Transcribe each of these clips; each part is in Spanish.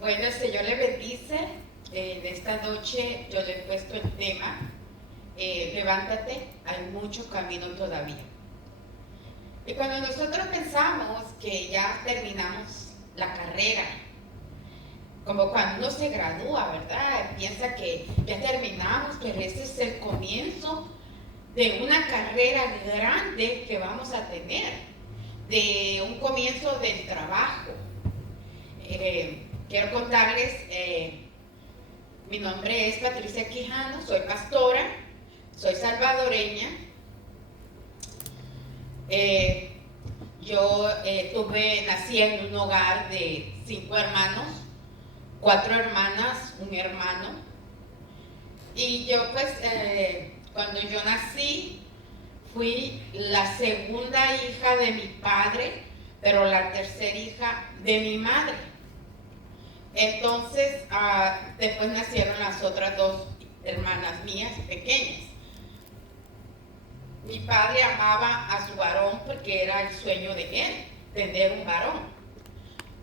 Bueno, el Señor le bendice. En esta noche yo le he puesto el tema, levántate, hay mucho camino todavía. Y cuando nosotros pensamos que ya terminamos la carrera, como cuando uno se gradúa, ¿verdad? Piensa que ya terminamos, pero ese es el comienzo de una carrera grande que vamos a tener, de un comienzo del trabajo. Quiero contarles, mi nombre es Patricia Quijano, soy pastora, soy salvadoreña. Nací en un hogar de 5 hermanos, 4 hermanas, un hermano. Y yo cuando yo nací, fui la segunda hija de mi padre, pero la tercera hija de mi madre. Entonces, después nacieron las otras 2 hermanas mías pequeñas. Mi padre amaba a su varón porque era el sueño de él, tener un varón.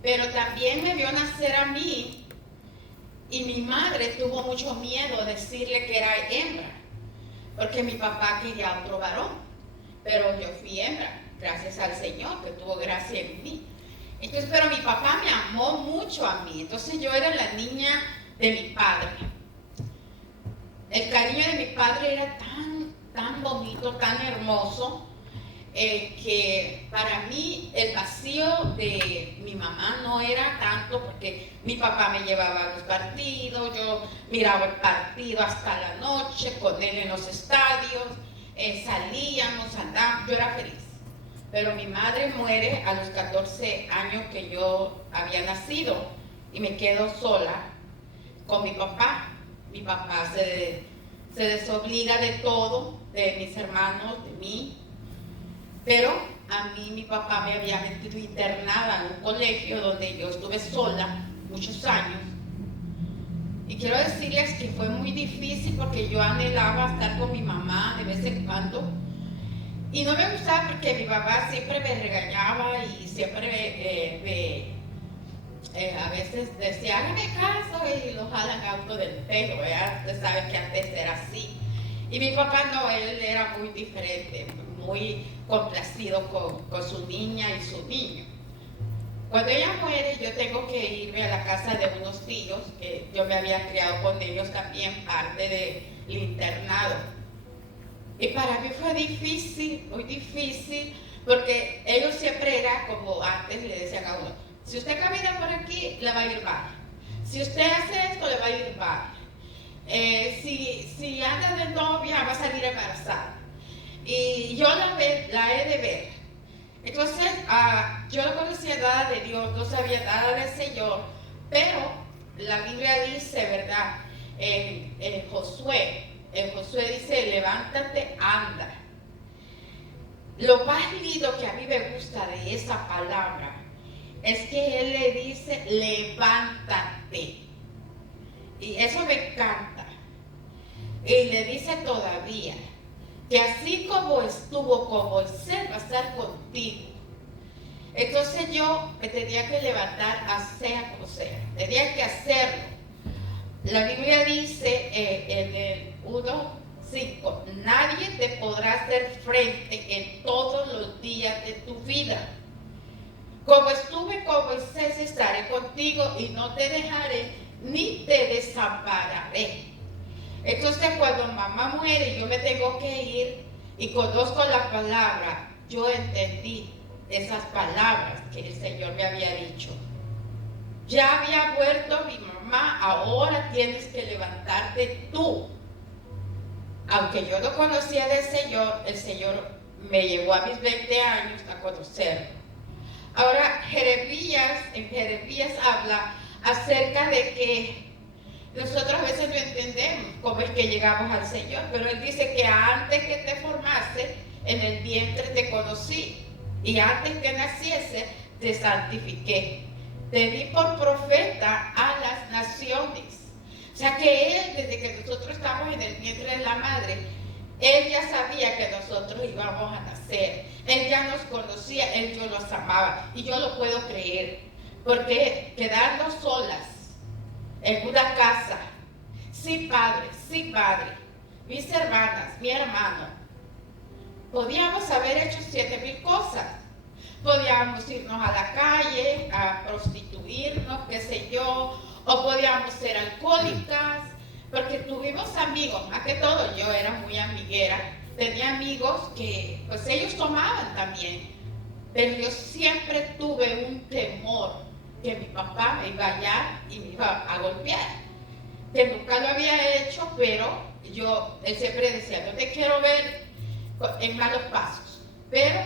Pero también me vio nacer a mí y mi madre tuvo mucho miedo de decirle que era hembra, porque mi papá quería otro varón, pero yo fui hembra, gracias al Señor que tuvo gracia en mí. Entonces, pero mi papá me amó mucho a mí, entonces yo era la niña de mi padre. El cariño de mi padre era tan bonito, tan hermoso, que para mí el vacío de mi mamá no era tanto porque mi papá me llevaba a los partidos, yo miraba el partido hasta la noche con él en los estadios, salíamos, andábamos, yo era feliz. Pero mi madre muere a los 14 años que yo había nacido y me quedo sola con mi papá. Mi papá se desobliga de todo, de mis hermanos, de mí. Pero a mí mi papá me había metido internada en un colegio donde yo estuve sola muchos años. Y quiero decirles que fue muy difícil porque yo anhelaba estar con mi mamá de vez en cuando. Y no me gustaba porque mi papá siempre me regañaba y siempre a veces decía, hágame caso, y lo jalan auto del pelo, ¿verdad? Usted sabe que antes era así. Y mi papá no, él era muy diferente, muy complacido con su niña y su niño. Cuando ella muere, yo tengo que irme a la casa de unos tíos, que yo me había criado con ellos también, parte del internado. Y para mí fue difícil, muy difícil, porque ellos siempre era como antes le decían a uno, si usted camina por aquí, le va a ir mal. Si usted hace esto, le va a ir mal. Si anda de novia, va a salir embarazada. Y yo la he de ver. Entonces, yo no conocía nada de Dios, no sabía nada del Señor, pero la Biblia dice, ¿verdad? En Josué dice, levántate, anda. Lo más lindo que a mí me gusta de esa palabra es que Él le dice, levántate. Y eso me encanta. Y le dice todavía, que así como estuvo con Moisés, va a estar contigo. Entonces yo me tenía que levantar, sea como sea, tenía que hacerlo. La Biblia dice en el 1:5, nadie te podrá hacer frente en todos los días de tu vida. Como estuve con Moisés, estaré contigo y no te dejaré ni te desampararé. Entonces cuando mamá muere, yo me tengo que ir y conozco la palabra, yo entendí esas palabras que el Señor me había dicho. Ya había muerto mi mamá, ahora tienes que levantarte tú. Aunque yo no conocía del Señor, el Señor me llevó a mis 20 años a conocerlo. Ahora, en Jeremías habla acerca de que nosotros a veces no entendemos cómo es que llegamos al Señor, pero Él dice que antes que te formase, en el vientre te conocí, y antes que naciese, te santifiqué. Te di por profeta a las naciones. O sea que Él, desde que nosotros estamos en el vientre de la madre, Él ya sabía que nosotros íbamos a nacer. Él ya nos conocía, Él ya nos amaba. Y yo lo puedo creer, porque quedarnos solas en una casa, sin padre, sin madre, mis hermanas, mi hermano. Podíamos haber hecho 7,000 cosas. Podíamos irnos a la calle a prostituirnos, qué sé yo, o podíamos ser alcohólicas, porque tuvimos amigos, más que todo yo era muy amiguera, tenía amigos que pues ellos tomaban también, pero yo siempre tuve un temor que mi papá me iba a hallar y me iba a golpear, que nunca lo había hecho, pero él siempre decía, no te quiero ver en malos pasos, pero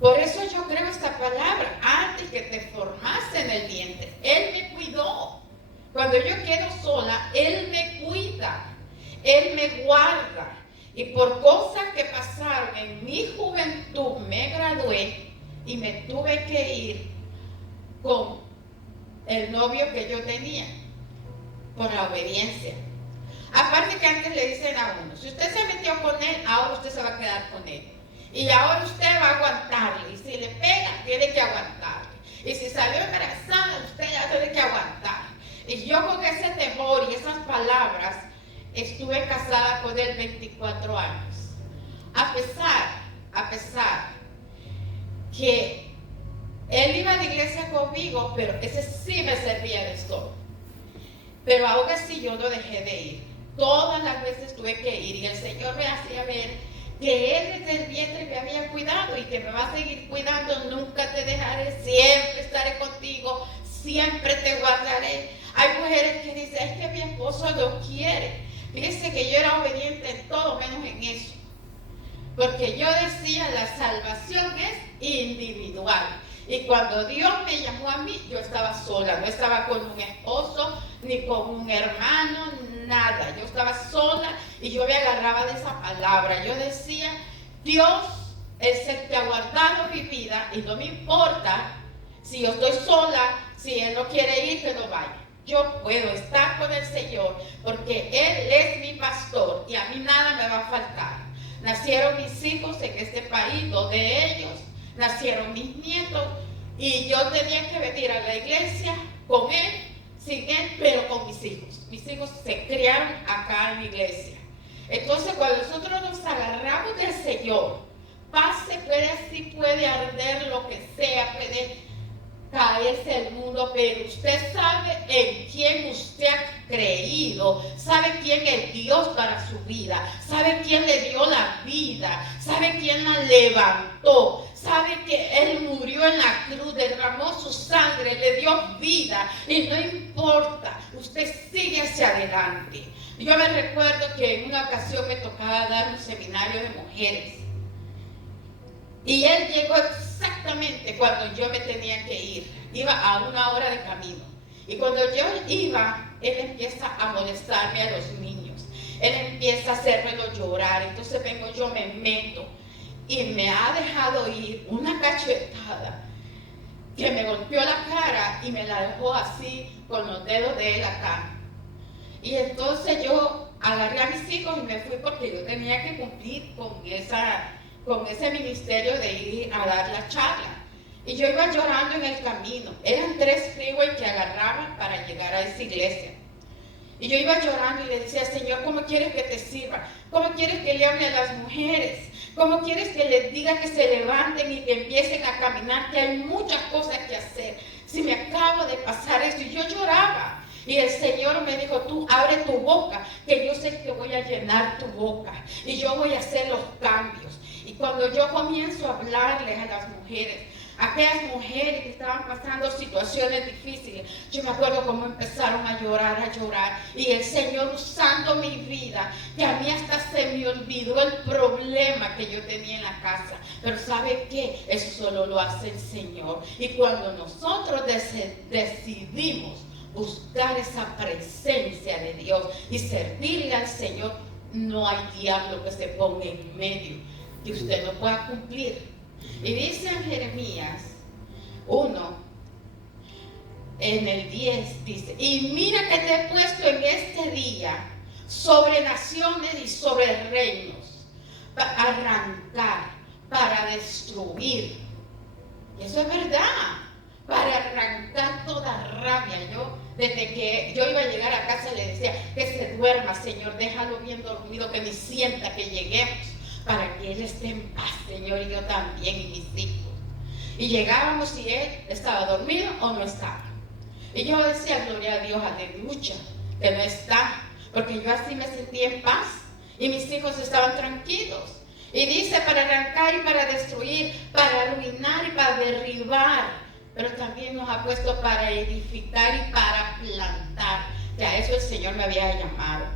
por eso yo creo esta palabra, antes que te formase en el vientre, Él me cuidó. Cuando yo quedo sola, Él me cuida, Él me guarda. Y por cosas que pasaron en mi juventud, me gradué y me tuve que ir con el novio que yo tenía, por la obediencia. Aparte que antes le dicen a uno, si usted se metió con él, ahora usted se va a quedar con él. Y ahora usted va a aguantarle. Y si le pega, tiene que aguantarle. Y si salió embarazada, usted ya tiene que aguantar. Y yo con ese temor y esas palabras, estuve casada con él 24 años. A pesar que él iba a la iglesia conmigo, pero ese sí me servía de sol. Pero aún así yo no dejé de ir. Todas las veces tuve que ir y el Señor me hacía ver que Él desde el vientre me había cuidado y que me va a seguir cuidando. Nunca te dejaré, siempre estaré contigo, siempre te guardaré. Hay mujeres que dicen, es que mi esposo no quiere. Fíjense que yo era obediente en todo menos en eso. Porque yo decía, la salvación es individual. Y cuando Dios me llamó a mí, yo estaba sola, no estaba con un esposo, ni con un hermano, nada. Yo estaba sola y yo me agarraba de esa palabra. Yo decía, Dios es el que ha guardado mi vida y no me importa si yo estoy sola, si Él no quiere ir, que no vaya. Yo puedo estar con el Señor porque Él es mi pastor y a mí nada me va a faltar. Nacieron mis hijos en este país, 2 de ellos. Nacieron mis nietos y yo tenía que venir a la iglesia con él, sin él, pero con mis hijos. Mis hijos se criaron acá en la iglesia. Entonces, cuando nosotros nos agarramos del Señor, pase, puede arder lo que sea, puede caerse el mundo, pero usted sabe en quién usted ha creído, sabe quién es Dios para su vida, sabe quién le dio la vida, sabe quién la levantó, sabe que Él murió en la cruz, derramó su sangre, le dio vida y no importa, usted sigue hacia adelante. Yo me recuerdo que en una ocasión me tocaba dar un seminario de mujeres. Y él llegó exactamente cuando yo me tenía que ir. Iba a 1 hora de camino. Y cuando yo iba, él empieza a molestarme a los niños. Él empieza a hacérmelo llorar. Entonces vengo yo, me meto. Y me ha dejado ir una cachetada que me golpeó la cara y me la dejó así con los dedos de él acá. Y entonces yo agarré a mis hijos y me fui porque yo tenía que cumplir con ese ministerio de ir a dar la charla. Y yo iba llorando en el camino. Eran 3 freeways que agarraban para llegar a esa iglesia. Y yo iba llorando y le decía, Señor, ¿cómo quieres que te sirva? ¿Cómo quieres que le hable a las mujeres? ¿Cómo quieres que les diga que se levanten y que empiecen a caminar? Que hay muchas cosas que hacer. Si me acabo de pasar esto. Y yo lloraba. Y el Señor me dijo, tú abre tu boca, que yo sé que voy a llenar tu boca. Y yo voy a hacer los cambios. Y cuando yo comienzo a hablarles a las mujeres, aquellas mujeres que estaban pasando situaciones difíciles, yo me acuerdo cómo empezaron a llorar, y el Señor usando mi vida, que a mí hasta se me olvidó el problema que yo tenía en la casa. Pero ¿sabe qué? Eso solo lo hace el Señor. Y cuando nosotros decidimos buscar esa presencia de Dios y servirle al Señor, no hay diablo que se ponga en medio que usted no pueda cumplir. Y dice en Jeremías 1, en el 10, dice, y mira que te he puesto en este día sobre naciones y sobre reinos, para arrancar, para destruir. Y eso es verdad, para arrancar toda rabia. Yo Desde que yo iba a llegar a casa le decía, que se duerma, Señor, déjalo bien dormido, que ni sienta que lleguemos, para que él esté en paz, Señor, y yo también, y mis hijos. Y llegábamos y él estaba dormido o no estaba. Y yo decía, gloria a Dios, aleluya, que no está, porque yo así me sentía en paz y mis hijos estaban tranquilos. Y dice, para arrancar y para destruir, para arruinar y para derribar, pero también nos ha puesto para edificar y para plantar. Que a eso el Señor me había llamado.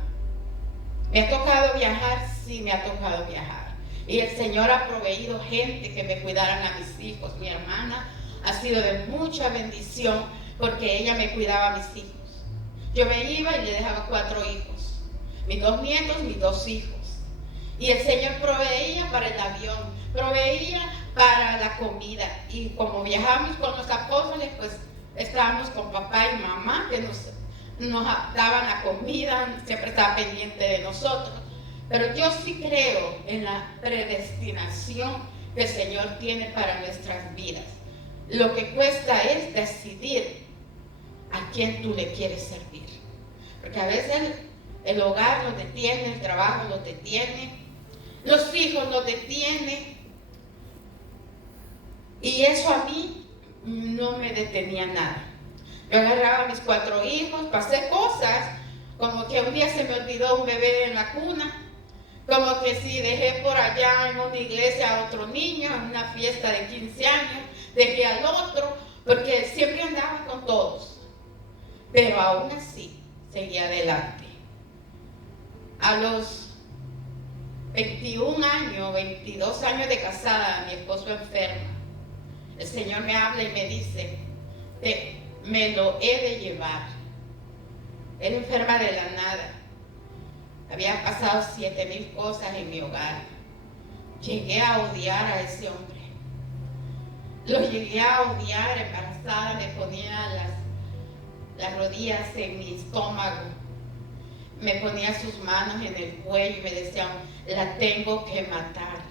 ¿Me ha tocado viajar? Sí, me ha tocado viajar. Y el Señor ha proveído gente que me cuidaran a mis hijos. Mi hermana ha sido de mucha bendición porque ella me cuidaba a mis hijos. Yo me iba y le dejaba 4 hijos. Mis 2 nietos, mis 2 hijos. Y el Señor proveía para el avión, proveía para la comida. Y como viajamos con los apóstoles, pues estábamos con papá y mamá que nos daban la comida, siempre estaba pendiente de nosotros. Pero yo sí creo en la predestinación que el Señor tiene para nuestras vidas. Lo que cuesta es decidir a quién tú le quieres servir. Porque a veces el hogar nos detiene, el trabajo nos detiene, los hijos nos detienen. Y eso a mí no me detenía nada. Yo agarraba a mis 4 hijos, pasé cosas, como que un día se me olvidó un bebé en la cuna, como que si dejé por allá en una iglesia a otro niño, en una fiesta de 15 años, dejé al otro, porque siempre andaba con todos. Pero aún así, seguía adelante. A los 21 años, 22 años de casada, mi esposo enferma. El Señor me habla y me dice, me lo he de llevar. Él enferma de la nada. Había pasado 7,000 cosas en mi hogar. Llegué a odiar a ese hombre. Lo llegué a odiar, embarazada, me ponía las rodillas en mi estómago. Me ponía sus manos en el cuello y me decía, la tengo que matar.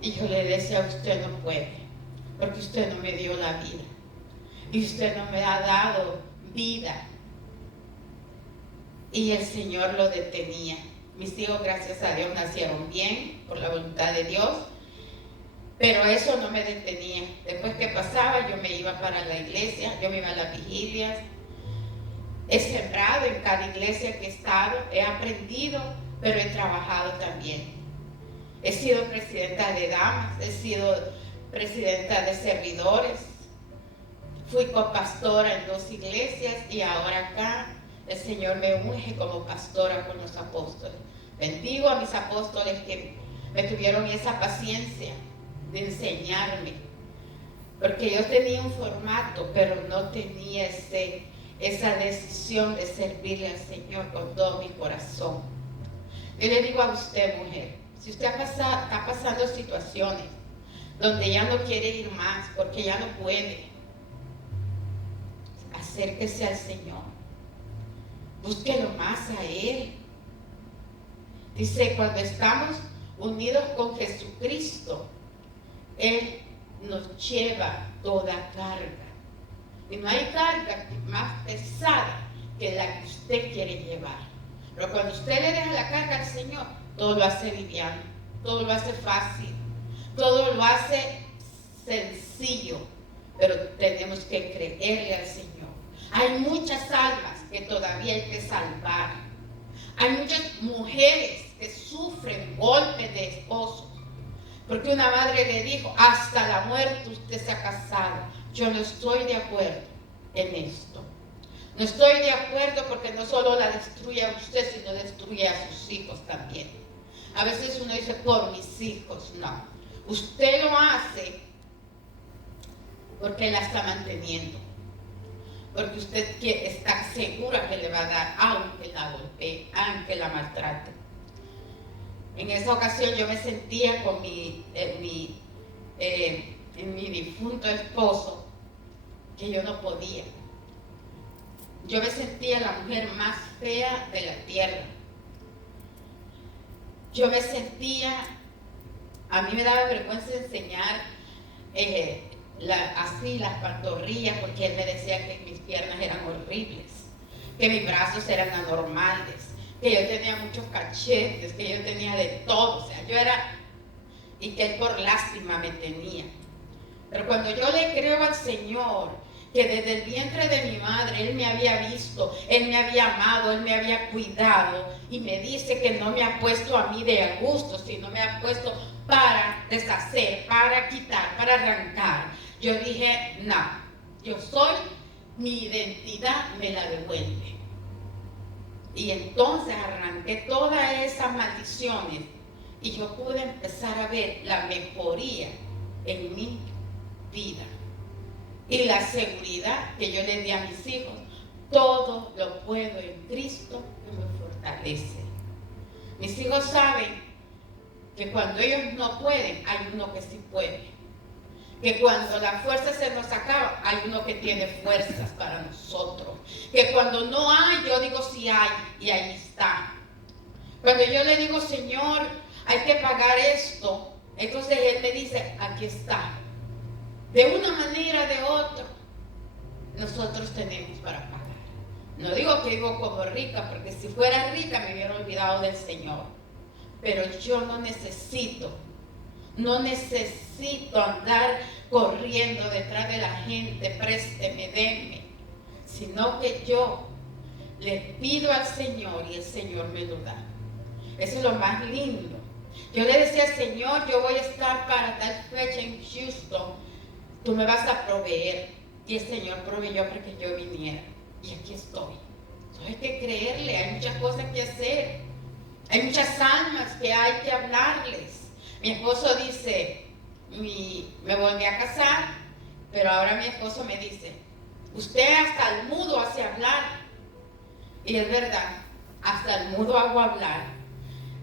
Y yo le decía, usted no puede, porque usted no me dio la vida. Y usted no me ha dado vida. Y el Señor lo detenía. Mis hijos, gracias a Dios, nacieron bien, por la voluntad de Dios. Pero eso no me detenía. Después que pasaba, yo me iba para la iglesia, yo me iba a las vigilias. He sembrado en cada iglesia que he estado, he aprendido, pero he trabajado también. He sido presidenta de damas, he sido presidenta de servidores, fui copastora en 2 iglesias y ahora acá el Señor me unge como pastora con los apóstoles. Bendigo a mis apóstoles que me tuvieron esa paciencia de enseñarme, porque yo tenía un formato, pero no tenía esa decisión de servirle al Señor con todo mi corazón. Yo le digo a usted, mujer, si usted está pasando situaciones donde ya no quiere ir más, porque ya no puede, acérquese al Señor, búsquelo más a Él. Dice, cuando estamos unidos con Jesucristo, Él nos lleva toda carga. Y no hay carga más pesada que la que usted quiere llevar. Pero cuando usted le deja la carga al Señor, todo lo hace liviano, todo lo hace fácil, todo lo hace sencillo. Pero tenemos que creerle al Señor. Hay muchas almas que todavía hay que salvar. Hay muchas mujeres que sufren golpes de esposos. Porque una madre le dijo, hasta la muerte usted se ha casado. Yo no estoy de acuerdo en esto. No estoy de acuerdo porque no solo la destruye a usted, sino destruye a sus hijos también. A veces uno dice, por mis hijos, no. Usted lo hace porque la está manteniendo. Porque usted está segura que le va a dar, aunque la golpee, aunque la maltrate. En esa ocasión yo me sentía con en mi difunto esposo, que yo no podía. Yo me sentía la mujer más fea de la tierra. Yo me sentía, a mí me daba vergüenza enseñar así las pantorrillas, porque él me decía que mis piernas eran horribles, que mis brazos eran anormales, que yo tenía muchos cachetes, que yo tenía de todo, o sea, yo era, y que él por lástima me tenía. Pero cuando yo le creo al Señor, que desde el vientre de mi madre Él me había visto, Él me había amado, Él me había cuidado, y me dice que no me ha puesto a mí de gusto, sino me ha puesto para deshacer, para quitar, para arrancar. Yo dije, no, yo soy, mi identidad me la devuelve. Y entonces arranqué todas esas maldiciones y yo pude empezar a ver la mejoría en mi vida y la seguridad que yo le di a mis hijos. Todo lo puedo en Cristo que me fortalece. Mis hijos saben que cuando ellos no pueden, hay uno que sí puede. Que cuando la fuerza se nos acaba, hay uno que tiene fuerzas para nosotros. Que cuando no hay, yo digo sí hay, y ahí está. Cuando yo le digo, Señor, hay que pagar esto, entonces Él me dice, aquí está. De una manera o de otra, nosotros tenemos para pagar. No digo que vivo como rica, porque si fuera rica me hubiera olvidado del Señor. Pero yo no necesito andar corriendo detrás de la gente, présteme, denme, sino que yo le pido al Señor y el Señor me lo da. Eso es lo más lindo. Yo le decía al Señor, yo voy a estar para tal fecha en Houston, tú me vas a proveer. Y el Señor proveyó para que yo viniera. Y aquí estoy. Entonces hay que creerle, hay muchas cosas que hacer. Hay muchas almas que hay que hablarles. Mi esposo dice, me volví a casar, pero ahora mi esposo me dice, usted hasta el mudo hace hablar. Y es verdad, hasta el mudo hago hablar.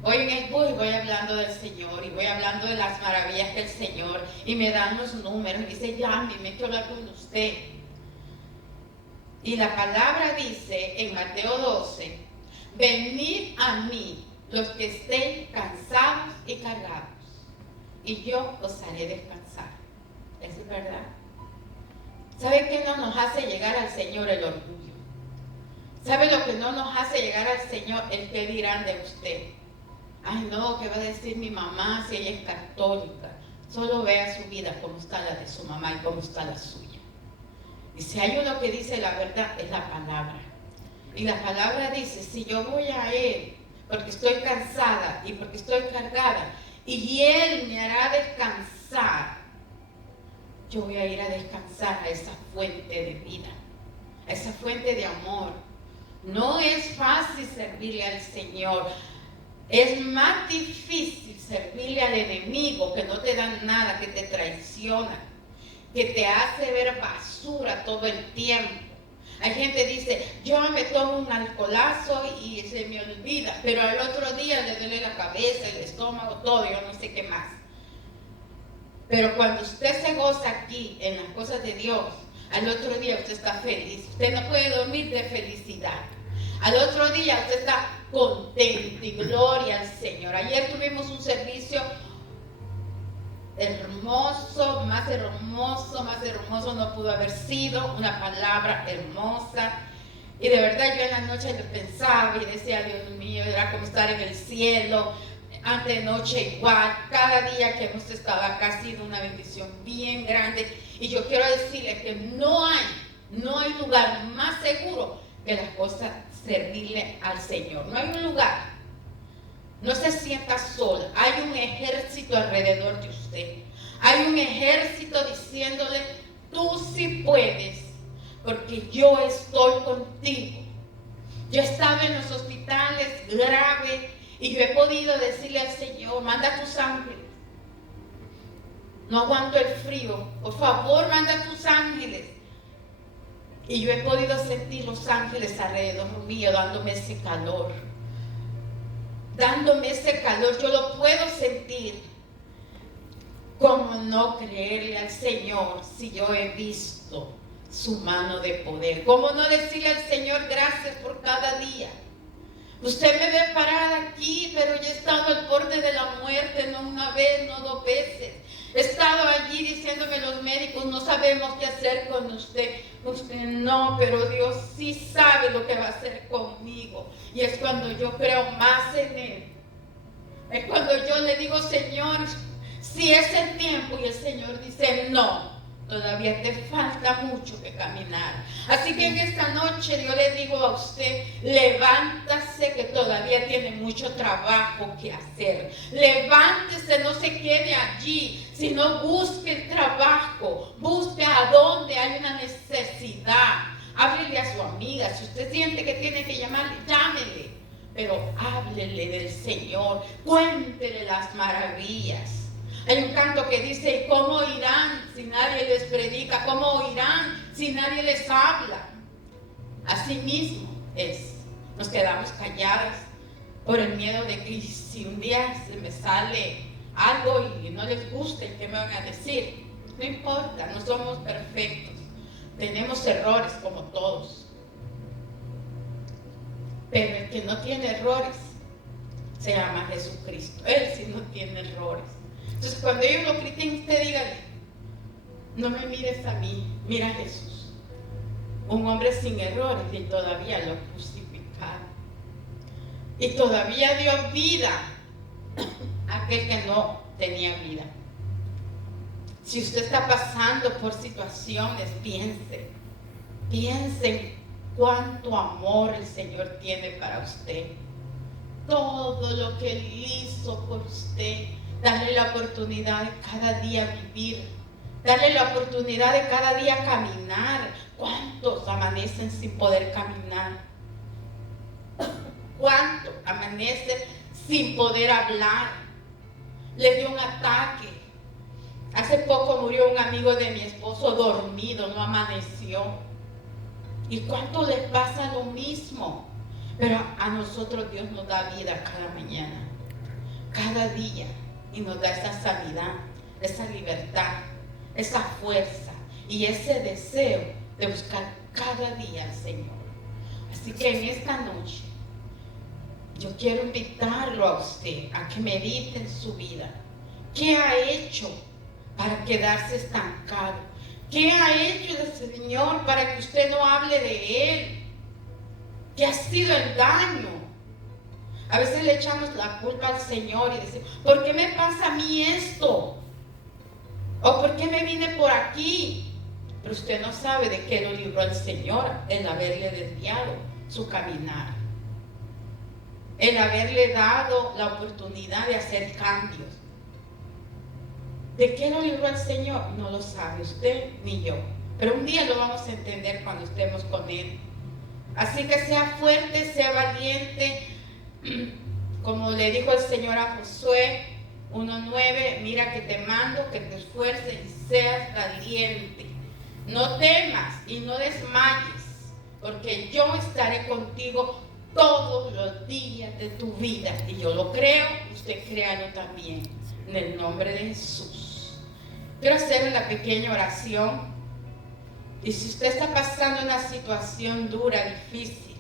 Voy en el bus y voy hablando del Señor, y voy hablando de las maravillas del Señor, y me dan los números, y dice, llámeme, quiero hablar con usted. Y la palabra dice en Mateo 12, venid a mí los que estén cansados y cargados, y yo os haré descansar. ¿Eso es verdad? ¿Sabe qué no nos hace llegar al Señor? El orgullo. ¿Sabe lo que no nos hace llegar al Señor? El que dirán de usted. Ay no, ¿qué va a decir mi mamá si ella es católica? Solo vea su vida, cómo está la de su mamá y cómo está la suya. Y si hay uno que dice la verdad, es la palabra. Y la palabra dice, si yo voy a Él, porque estoy cansada y porque estoy cargada, y Él me hará descansar, yo voy a ir a descansar a esa fuente de vida, a esa fuente de amor. No es fácil servirle al Señor. Es más difícil servirle al enemigo, que no te da nada, que te traiciona, que te hace ver basura todo el tiempo. Hay gente que dice, yo me tomo un alcoholazo y se me olvida, pero al otro día le duele la cabeza, el estómago, todo, yo no sé qué más. Pero cuando usted se goza aquí en las cosas de Dios, al otro día usted está feliz. Usted no puede dormir de felicidad. Al otro día usted está contento y gloria al Señor. Ayer tuvimos un servicio hermoso, más hermoso no pudo haber sido, una palabra hermosa. Y de verdad yo en la noche lo pensaba y decía, Dios mío, era como estar en el cielo. Antenoche igual, cada día que hemos estado acá ha sido una bendición bien grande. Y yo quiero decirles que no hay lugar más seguro que las cosas servirle al Señor. No hay un lugar. No se sienta sola. Hay un ejército alrededor de usted. Hay un ejército diciéndole, tú sí puedes, porque yo estoy contigo. Yo estaba en los hospitales graves y yo he podido decirle al Señor, manda tus ángeles. No aguanto el frío. Por favor, manda tus ángeles. Y yo he podido sentir los ángeles alrededor mío dándome ese calor. Dándome ese calor, yo lo puedo sentir. ¿Cómo no creerle al Señor si yo he visto su mano de poder? ¿Cómo no decirle al Señor gracias por cada día? Usted me ve parada aquí, pero yo he estado al borde de la muerte, no una vez, no dos veces. He estado allí diciéndome los médicos, no sabemos qué hacer con usted. Usted no, pero Dios sí sabe lo que va a hacer conmigo. Y es cuando yo creo más en Él. Es cuando yo le digo, Señor, si es el tiempo, y el Señor dice, no, todavía te falta mucho que caminar. Así que en esta noche yo le digo a usted, levántase que todavía tiene mucho trabajo que hacer. Levántese, no se quede allí, sino busque el trabajo, busque a dónde hay una necesidad. Háblele a su amiga, si usted siente que tiene que llamarle, llámele, pero háblele del Señor, cuéntele las maravillas. Hay un canto que dice, ¿cómo oirán si nadie les predica? ¿Cómo oirán si nadie les habla? Así mismo es. Nos quedamos calladas por el miedo de que si un día se me sale algo y no les guste, ¿qué me van a decir? No importa, no somos perfectos. Tenemos errores como todos. Pero el que no tiene errores se llama Jesucristo. Él sí no tiene errores. Entonces, cuando ellos lo critiquen, usted dígale, no me mires a mí, mira a Jesús. Un hombre sin errores y todavía lo crucificaron. Y todavía dio vida a aquel que no tenía vida. Si usted está pasando por situaciones, piense en cuánto amor el Señor tiene para usted. Todo lo que Él hizo por usted. Darle la oportunidad de cada día vivir. Darle la oportunidad de cada día caminar. ¿Cuántos amanecen sin poder caminar? ¿Cuántos amanecen sin poder hablar? Le dio un ataque. Hace poco murió un amigo de mi esposo dormido, no amaneció. ¿Y cuánto les pasa lo mismo? Pero a nosotros Dios nos da vida cada mañana, cada día. Y nos da esa sanidad, esa libertad, esa fuerza y ese deseo de buscar cada día al Señor. Así que en esta noche yo quiero invitarlo a usted a que medite en su vida. ¿Qué ha hecho para quedarse estancado? ¿Qué ha hecho el Señor para que usted no hable de Él? ¿Qué ha sido el daño? A veces le echamos la culpa al Señor y decimos, ¿por qué me pasa a mí esto? ¿O por qué me vine por aquí? Pero usted no sabe de qué lo libró el Señor, el haberle desviado su caminar. El haberle dado la oportunidad de hacer cambios. ¿De qué lo libró el Señor? No lo sabe usted ni yo. Pero un día lo vamos a entender cuando estemos con Él. Así que sea fuerte, sea valiente. Como le dijo el Señor a Josué 1:9, mira que te mando que te esfuerces y seas valiente. No temas y no desmayes, porque yo estaré contigo todos los días de tu vida. Y yo lo creo, usted créalo también, en el nombre de Jesús. Quiero hacer una pequeña oración. Y si usted está pasando una situación dura, difícil,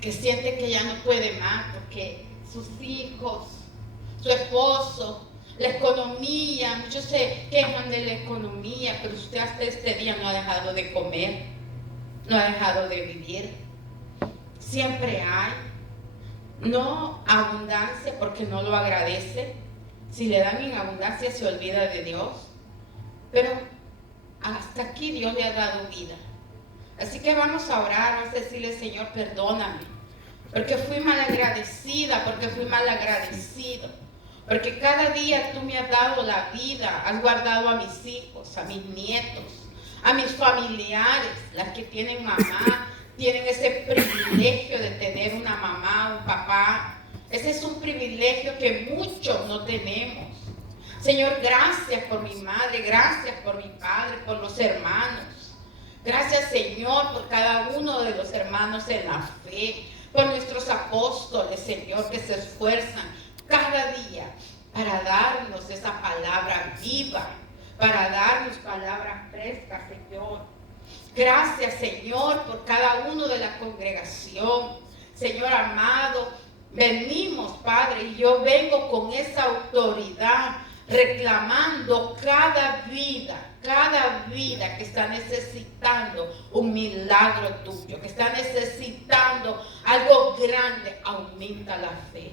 que siente que ya no puede más porque sus hijos, su esposo, la economía, muchos se quejan de la economía, pero usted hasta este día no ha dejado de comer, no ha dejado de vivir. Siempre hay, no abundancia porque no lo agradece. Si le dan en abundancia se olvida de Dios, pero hasta aquí Dios le ha dado vida. Así que vamos a orar, vamos a decirle, Señor, perdóname, porque fui mal agradecida, porque fui mal agradecido, porque cada día tú me has dado la vida, has guardado a mis hijos, a mis nietos, a mis familiares, las que tienen mamá, tienen ese privilegio de tener una mamá, un papá. Ese es un privilegio que muchos no tenemos. Señor, gracias por mi madre, gracias por mi padre, por los hermanos. Gracias, Señor, por cada uno de los hermanos en la fe, por nuestros apóstoles, Señor, que se esfuerzan cada día para darnos esa palabra viva, para darnos palabras frescas, Señor. Gracias, Señor, por cada uno de la congregación. Señor amado, venimos, Padre, y yo vengo con esa autoridad reclamando cada vida que está necesitando un milagro tuyo, que está necesitando algo grande. Aumenta la fe.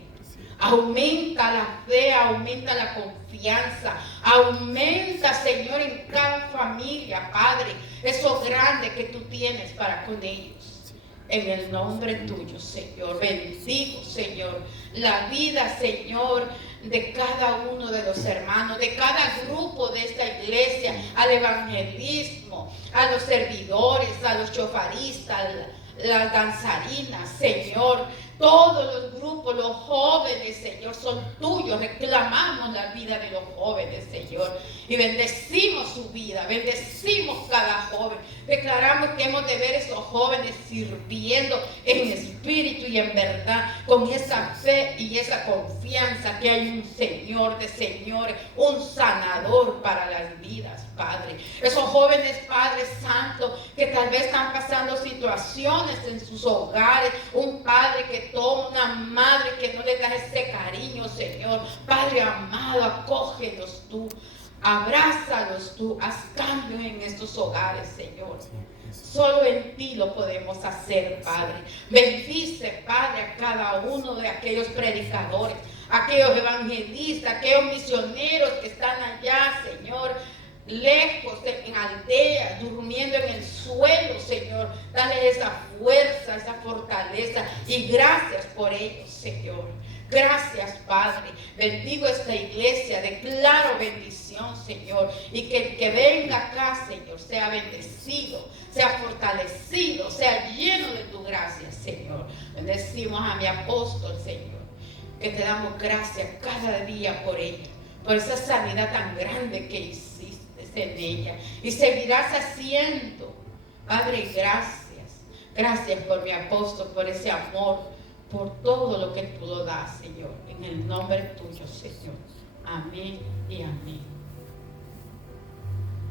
Aumenta la fe, aumenta la confianza, aumenta, Señor, en cada familia, Padre, eso grande que tú tienes para con ellos. En el nombre tuyo, Señor, bendigo, Señor, la vida, Señor, de cada uno de los hermanos, de cada grupo de esta iglesia, al evangelismo, a los servidores, a los chofaristas, las danzarinas, Señor, todos los grupos, los jóvenes, Señor, son tuyos. Reclamamos la vida de los jóvenes, Señor, y bendecimos su vida, bendecimos cada joven. Declaramos que hemos de ver esos jóvenes sirviendo en espíritu y en verdad, con esa fe y esa confianza que hay un Señor de señores, un sanador para las vidas, Padre. Esos jóvenes, Padre Santo, que tal vez están pasando situaciones en sus hogares, un padre que toma, una madre que no le da ese cariño, Señor. Padre amado, acógelos tú, abrázalos tú, haz cambio en estos hogares, Señor. Solo en ti lo podemos hacer, Padre. Bendice, Padre, a cada uno de aquellos predicadores, aquellos evangelistas, aquellos misioneros que están allá, Señor, lejos, en aldeas, durmiendo en el suelo, Señor. Dale esa fuerza, esa fortaleza, y gracias por ellos, Señor. Gracias, Padre. Bendigo esta iglesia, declaro bendición, Señor, y que el que venga acá, Señor, sea bendecido, sea fortalecido, sea lleno de tu gracia, Señor. Bendecimos a mi apóstol, Señor, que te damos gracias cada día por ella, por esa sanidad tan grande que hiciste en ella y seguirás haciendo. Padre, gracias. Gracias por mi apóstol, por ese amor, por todo lo que tú lo das, Señor. En el nombre tuyo, Señor. Amén y amén.